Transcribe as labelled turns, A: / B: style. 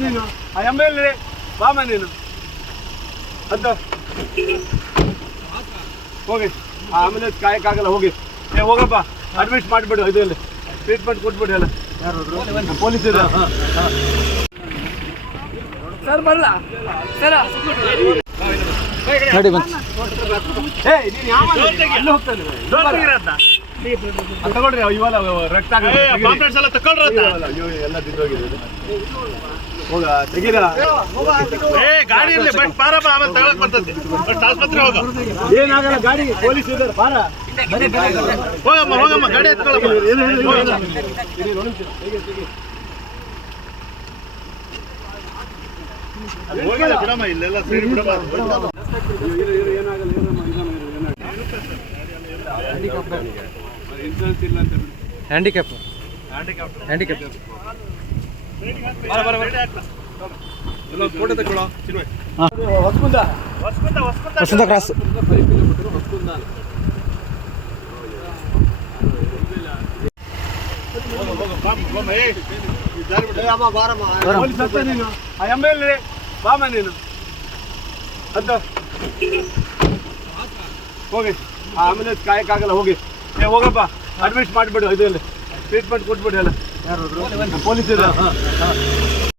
A: ನೀನು ಆ M L A ಬಾಮ ನೀನು ಅಂತ ಹೋಗಿ ಆ ಆಂಬುಲೆನ್ಸ್ ಕಾಯಕ್ಕಾಗಲ್ಲ ಹೋಗಿ ಏ ಹೋಗಪ್ಪ ಅಡ್ಮಿಟ್ ಮಾಡಿಬಿಡು ಇದರಲ್ಲಿ ಟ್ರೀಟ್ಮೆಂಟ್ ಕೊಟ್ಬಿಡಿ ಅಲ್ಲ ಪೊಲೀಸ್ ಇದೆ
B: ಸರ್ ಬರಲ್ಲ ಸರ್
C: ನೋಡಿ ಬಂತು
A: ಏ ನೀನು ಯಾವ ಹೋಗ್ತಾನೆ ತಗೊಳ್ರಿ ಇವಾಗ ರಕ್ತ ಪಾಂಪ್ಲೆಟ್ಸ್ ಎಲ್ಲ ತಗೊಳ್ರಿ ಎಲ್ಲ ಬಿದ್ದೋಗಿದೆ. ಹೋಗ ತೆಗೀರ?
D: ಏ ಗಾಡಿ ಗಾಡಿಯಲ್ಲಿ ಬಟ್ ಪಾರಪ್ಪ ಆಮೇಲೆ ತಗೊಳಕ್ ಬರ್ತದೆ. ಬಟ್ ಆಸ್ಪತ್ರೆ ಹೋಗ.
A: ಏನಾಗಲ್ಲ ಗಾಡಿ ಪೊಲೀಸ್ ಇದ್ದಾರೆ ಪಾರ.
D: ಹೋಗಮ್ಮ ಹೋಗಮ್ಮ ಗಾಡಿ ಎತ್ಕೊಳಮ್ಮ. ಹೋಗಿಲ್ಲ ಬಿಡಮ್ಮ ಇಲ್ಲೆಲ್ಲ ಸೇರಿ ಬಿಡಮ್ಮ
A: ಇನ್ಸೂರೆನ್ಸ್ ಇಲ್ಲ ಅಂತ.
C: ಹ್ಯಾಂಡಿಕ್ಯಾಪ್ ಹ್ಯಾಂಡಿಕ್ಯಾಪ್
D: ಎಲ್ಲ ಫೋಟೋ ತಗೊಳ್ಳೋ ಚಿನ್ಮಯ್
A: ಹೊಸ್ಕುಂದ.
C: ಕ್ರಾಸ್
A: ನೀನು. ಆ ಬಾಮ ನೀನು. ಅಂತ ಹೋಗಿ. ಆಮೇಲೆ ಆಂಬುಲೆನ್ಸ್ ಕಾಯಕ್ಕಾಗಲ್ಲ ಹೋಗಿ. ಹೋಗಪ್ಪ. ಅಡ್ಮಿಟ್ ಮಾಡಿಬಿಡು ಇದರಲ್ಲಿ. ಟ್ರೀಟ್ಮೆಂಟ್ ಕೊಟ್ಬಿಡಿ ಅಲ್ಲ ಪೊಲೀಸ್ ಇದೆ